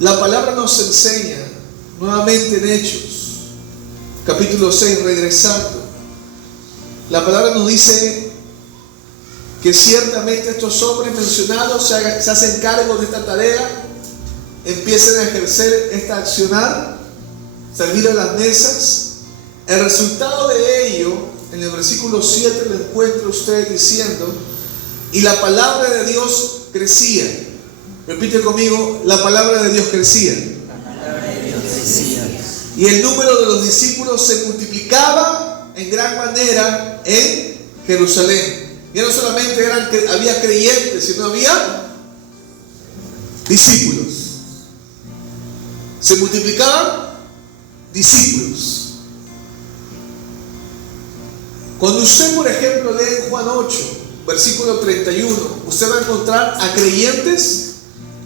La palabra nos enseña nuevamente en Hechos, capítulo 6, regresando. La palabra nos dice que ciertamente estos hombres mencionados se hacen cargo de esta tarea, empiezan a ejercer esta accionar, servir a las mesas. El resultado de ello, en el versículo 7 lo encuentra usted diciendo: y la palabra de Dios crecía. Repite conmigo: la palabra de Dios crecía. La palabra de Dios crecía. Y el número de los discípulos se multiplicaba en gran manera en Jerusalén. Ya no solamente había creyentes, sino había discípulos. Se multiplicaban discípulos. Cuando usted, por ejemplo, lee en Juan 8, versículo 31, usted va a encontrar a creyentes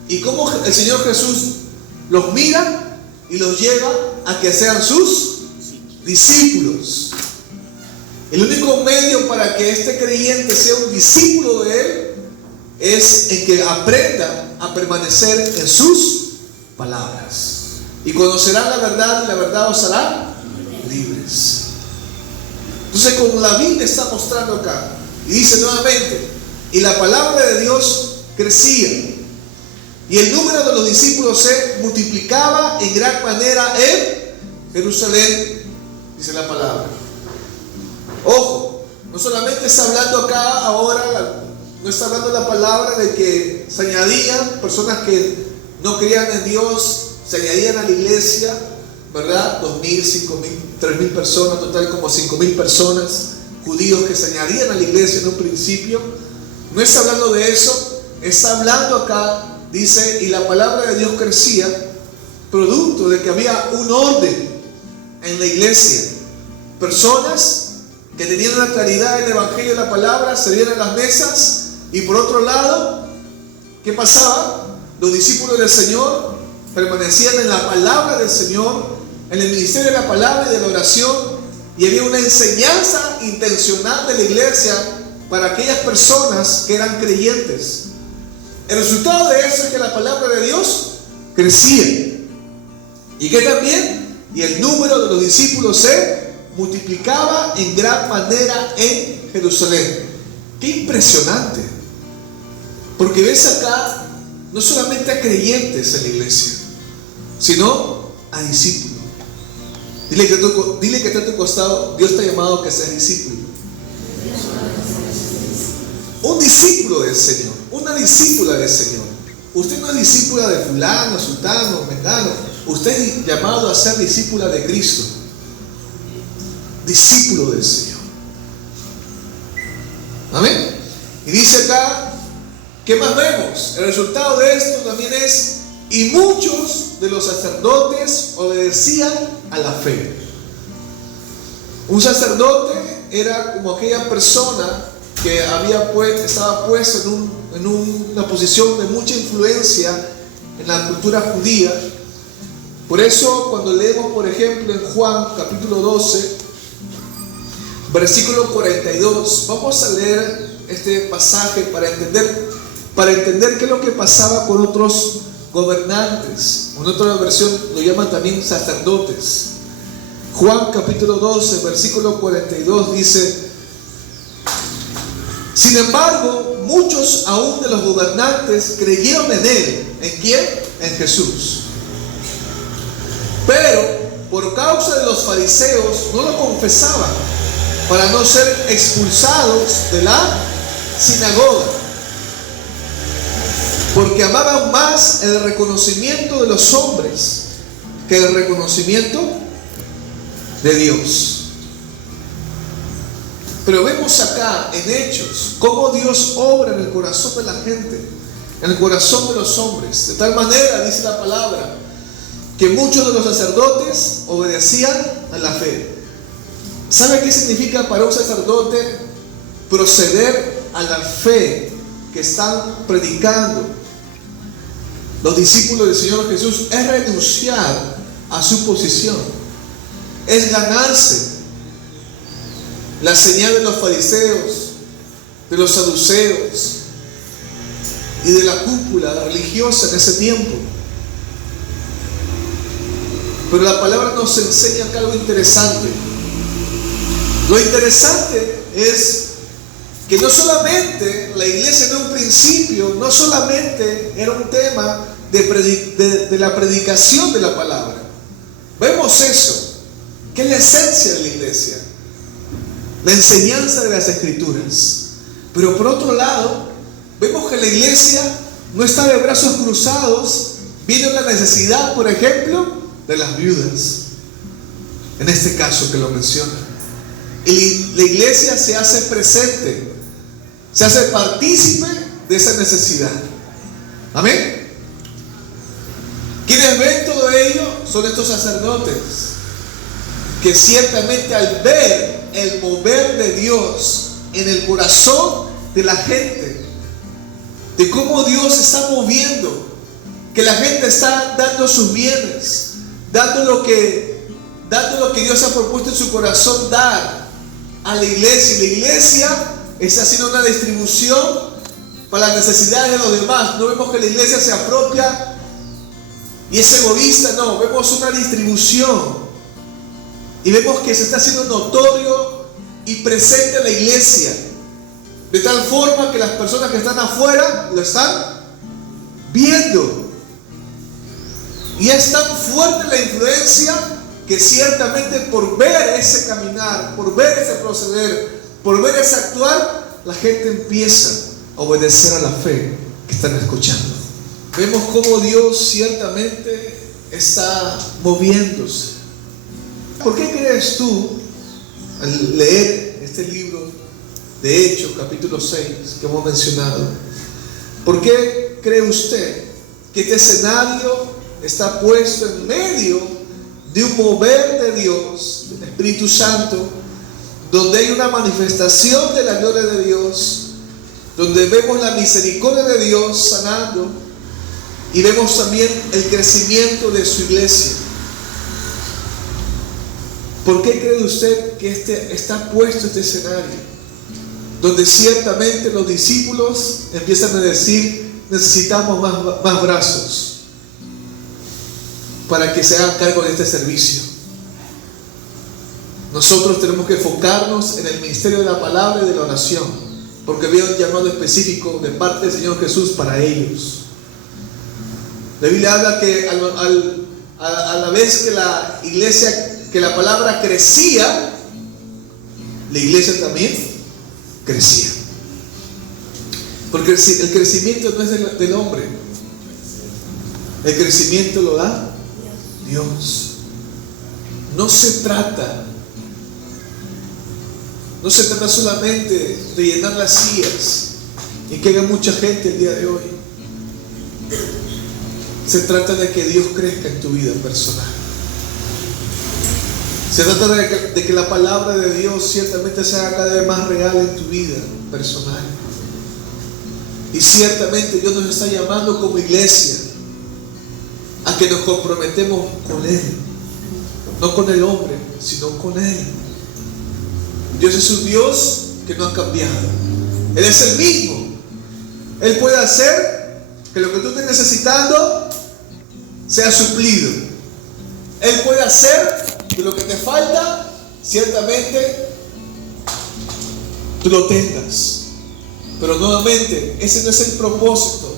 y cómo el Señor Jesús los mira y los lleva a que sean sus discípulos. El único medio para que este creyente sea un discípulo de Él es en que aprenda a permanecer en sus palabras. Y conocerán la verdad y la verdad os hará libres. Entonces, como la Biblia está mostrando acá, y dice nuevamente: y la palabra de Dios crecía, y el número de los discípulos se multiplicaba en gran manera en Jerusalén, dice la palabra. Ojo, no solamente está hablando acá ahora, no está hablando la palabra de que se añadían personas que no creían en Dios, se añadían a la iglesia, ¿verdad? 2,000, 5,000, 3,000 personas, total como 5,000 personas, judíos que se añadían a la iglesia en un principio. No está hablando de eso, está hablando acá, dice: y la palabra de Dios crecía, producto de que había un orden en la iglesia. Personas que tenían la claridad del evangelio y la palabra se dieron a las mesas. Y por otro lado, ¿qué pasaba? Los discípulos del Señor permanecían en la palabra del Señor, en el ministerio de la palabra y de la oración, y había una enseñanza intencional de la iglesia para aquellas personas que eran creyentes. El resultado de eso es que la palabra de Dios crecía, y que también, y el número de los discípulos se multiplicaba en gran manera en Jerusalén. ¡Qué impresionante! Porque ves acá no solamente a creyentes en la iglesia, sino a discípulos. Dile que está a tu costado: Dios te ha llamado a que seas discípulo. Un discípulo del Señor, una discípula del Señor. Usted no es discípula de fulano, sultano, mengano. Usted es llamado a ser discípula de Cristo. Discípulo del Señor. Amén. Y dice acá, ¿qué más vemos? El resultado de esto también es: y muchos de los sacerdotes obedecían a la fe. Un sacerdote era como aquella persona que estaba puesto en una posición de mucha influencia en la cultura judía. Por eso, cuando leemos, por ejemplo, en Juan capítulo 12, versículo 42, vamos a leer este pasaje para entender qué es lo que pasaba con otros gobernantes. En otra versión lo llaman también sacerdotes. Juan capítulo 12, versículo 42 dice: sin embargo, muchos aún de los gobernantes creyeron en él. ¿En quién? En Jesús. Pero por causa de los fariseos no lo confesaban, para no ser expulsados de la sinagoga, porque amaban más el reconocimiento de los hombres que el reconocimiento de Dios. Pero vemos acá en Hechos cómo Dios obra en el corazón de la gente, en el corazón de los hombres, de tal manera, dice la palabra, que muchos de los sacerdotes obedecían a la fe. ¿Sabe qué significa para un sacerdote proceder a la fe que están predicando los discípulos del Señor Jesús? Es renunciar a su posición, es ganarse la señal de los fariseos, de los saduceos y de la cúpula religiosa en ese tiempo. Pero la palabra nos enseña acá algo interesante. Lo interesante es que no solamente la iglesia en un principio, no solamente era un tema de la predicación de la palabra. Vemos eso, que es la esencia de la iglesia, la enseñanza de las escrituras. Pero por otro lado, vemos que la iglesia no está de brazos cruzados viendo la necesidad, por ejemplo, de las viudas, en este caso que lo menciona. Y la iglesia se hace presente, se hace partícipe de esa necesidad. Amén. Quienes ven todo ello son estos sacerdotes, que ciertamente al ver el mover de Dios en el corazón de la gente, de cómo Dios está moviendo, que la gente está dando sus bienes, dando lo que Dios ha propuesto en su corazón dar a la iglesia. Y la iglesia está haciendo una distribución para las necesidades de los demás. No vemos que la iglesia se apropia y es egoísta, no, vemos una distribución y vemos que se está haciendo notorio y presente en la iglesia, de tal forma que las personas que están afuera lo están viendo. Y es tan fuerte la influencia que ciertamente por ver ese caminar, por ver ese proceder, por ver ese actuar, la gente empieza a obedecer a la fe que están escuchando. Vemos cómo Dios ciertamente está moviéndose. ¿Por qué crees tú, al leer este libro de Hechos, capítulo 6, que hemos mencionado, por qué cree usted que este escenario está puesto en medio de un mover de Dios, del Espíritu Santo, donde hay una manifestación de la gloria de Dios, donde vemos la misericordia de Dios sanando y vemos también el crecimiento de su iglesia? ¿Por qué cree usted que está puesto este escenario? Donde ciertamente los discípulos empiezan a decir: necesitamos más brazos para que se hagan cargo de este servicio. Nosotros tenemos que enfocarnos en el ministerio de la palabra y de la oración, porque había un llamado específico de parte del Señor Jesús para ellos. La Biblia habla que a la vez que la iglesia, que la palabra crecía, la iglesia también crecía. Porque el crecimiento no es del hombre, el crecimiento lo da Dios. No se trata solamente de llenar las sillas y que haya mucha gente el día de hoy. Se trata de que Dios crezca en tu vida personal. Se trata de que la palabra de Dios ciertamente se haga cada vez más real en tu vida personal. Y ciertamente Dios nos está llamando como iglesia a que nos comprometemos con Él, no con el hombre, sino con Él. Dios es un Dios que no ha cambiado. Él es el mismo. Él puede hacer que lo que tú estés necesitando sea suplido. Él puede hacer que lo que te falta, ciertamente tú lo tengas. Pero nuevamente, ese no es el propósito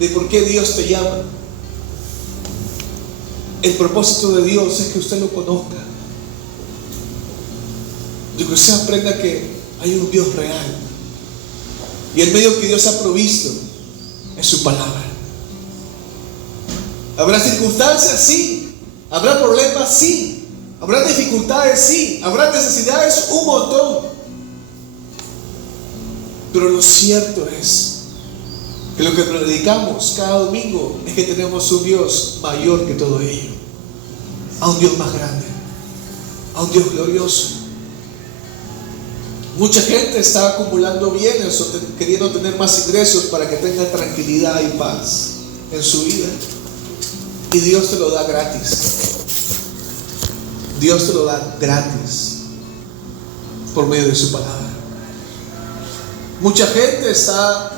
de por qué Dios te llama. El propósito de Dios es que usted lo conozca, de que usted aprenda que hay un Dios real, y el medio que Dios ha provisto es su palabra. Habrá circunstancias, sí. Habrá problemas, sí. Habrá dificultades, sí. Habrá necesidades, un montón. Pero lo cierto es que lo que predicamos cada domingo es que tenemos un Dios mayor que todo ello, a un Dios más grande, a un Dios glorioso. Mucha gente está acumulando bienes o queriendo tener más ingresos para que tenga tranquilidad y paz en su vida, y Dios te lo da gratis. Dios te lo da gratis por medio de su palabra. Mucha gente está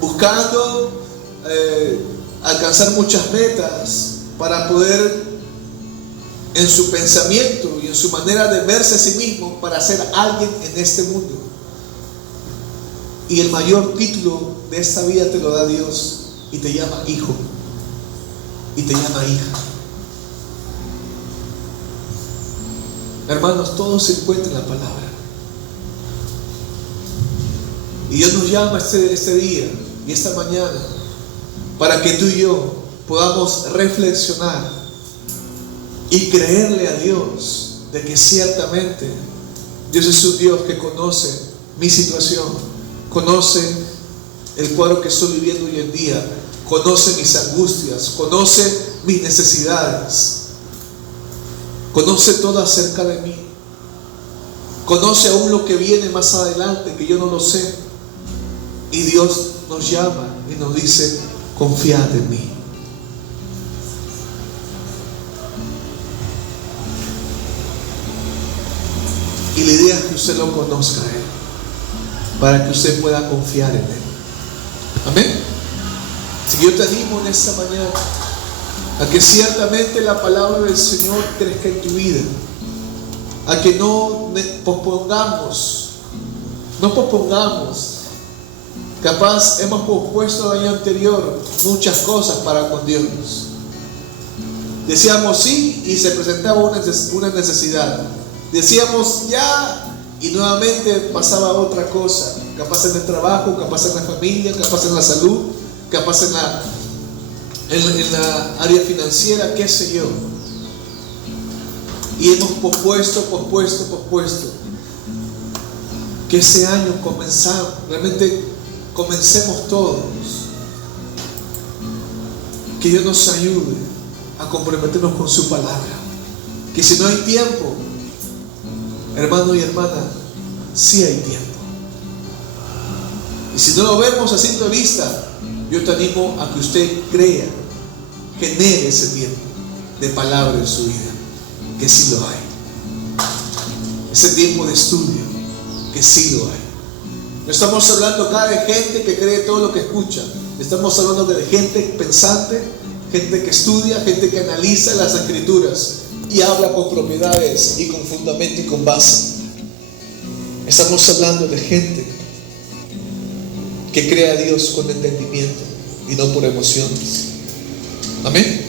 buscando alcanzar muchas metas para poder en su pensamiento y en su manera de verse a sí mismo para ser alguien en este mundo. Y el mayor título de esta vida te lo da Dios y te llama hijo y te llama hija. Hermanos, todo se encuentra en la palabra. Y Dios nos llama este día y esta mañana para que tú y yo podamos reflexionar y creerle a Dios de que ciertamente Dios es un Dios que conoce mi situación, conoce el cuadro que estoy viviendo hoy en día, conoce mis angustias, conoce mis necesidades, conoce todo acerca de mí, conoce aún lo que viene más adelante que yo no lo sé. Y Dios nos llama y nos dice: confiad en mí. Y la idea es que usted lo conozca a Él, para que usted pueda confiar en Él. Amén. Si yo te animo en esta mañana a que ciertamente la palabra del Señor crezca en tu vida, a que no pospongamos. Capaz hemos pospuesto el año anterior muchas cosas para con Dios. Decíamos sí y se presentaba una necesidad. Decíamos ya y nuevamente pasaba otra cosa. Capaz en el trabajo, capaz en la familia, capaz en la salud, capaz en la área financiera, qué sé yo. Y hemos pospuesto. Que ese año realmente comencemos todos. Que Dios nos ayude a comprometernos con su palabra. Que si no hay tiempo, hermano y hermana, sí hay tiempo. Y si no lo vemos a simple vista, yo te animo a que usted crea, genere ese tiempo de palabra en su vida, que sí lo hay. Ese tiempo de estudio, que sí lo hay. No estamos hablando acá de gente que cree todo lo que escucha. Estamos hablando de gente pensante, gente que estudia, gente que analiza las escrituras y habla con propiedades y con fundamento y con base. Estamos hablando de gente que cree a Dios con entendimiento y no por emociones. Amén.